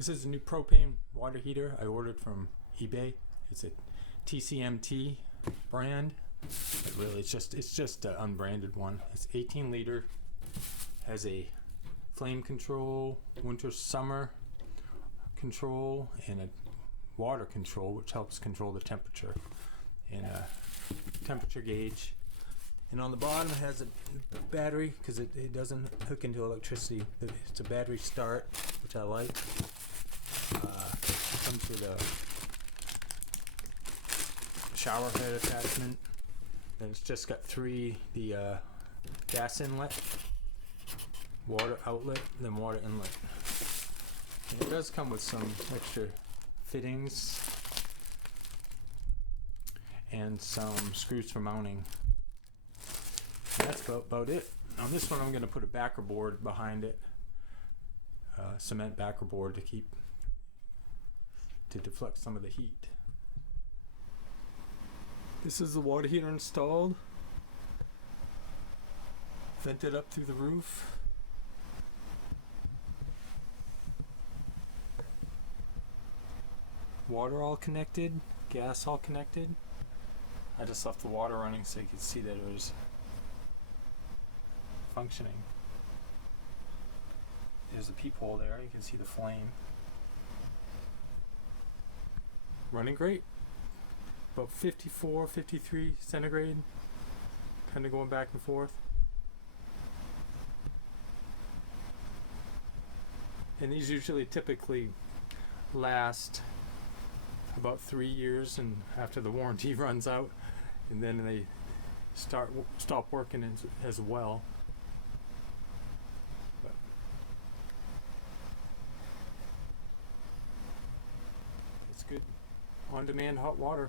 This is a new propane water heater I ordered from eBay. It's a Tcmt brand. But really, it's just an unbranded one. It's 18 liter. Has a flame control, winter summer control, and a water control, which helps control the temperature, and a temperature gauge. And on the bottom it has a battery because it doesn't hook into electricity. It's a battery start, which I like. It comes with a shower head attachment. Then it's just got the gas inlet, water outlet, and then water inlet. And it does come with some extra fittings and some screws for mounting. And that's about it. On this one I'm going to put a backer board behind it, cement backer board to deflect some of the heat. This is the water heater installed, vented up through the roof. Water all connected, gas all connected. I just left the water running so you could see that it was functioning. There's a peephole there, you can see the flame. Running great. About 54, 53 centigrade. Kind of going back and forth. And these usually typically last about 3 years, and after the warranty runs out, and then they stop working as well. But it's good on-demand hot water.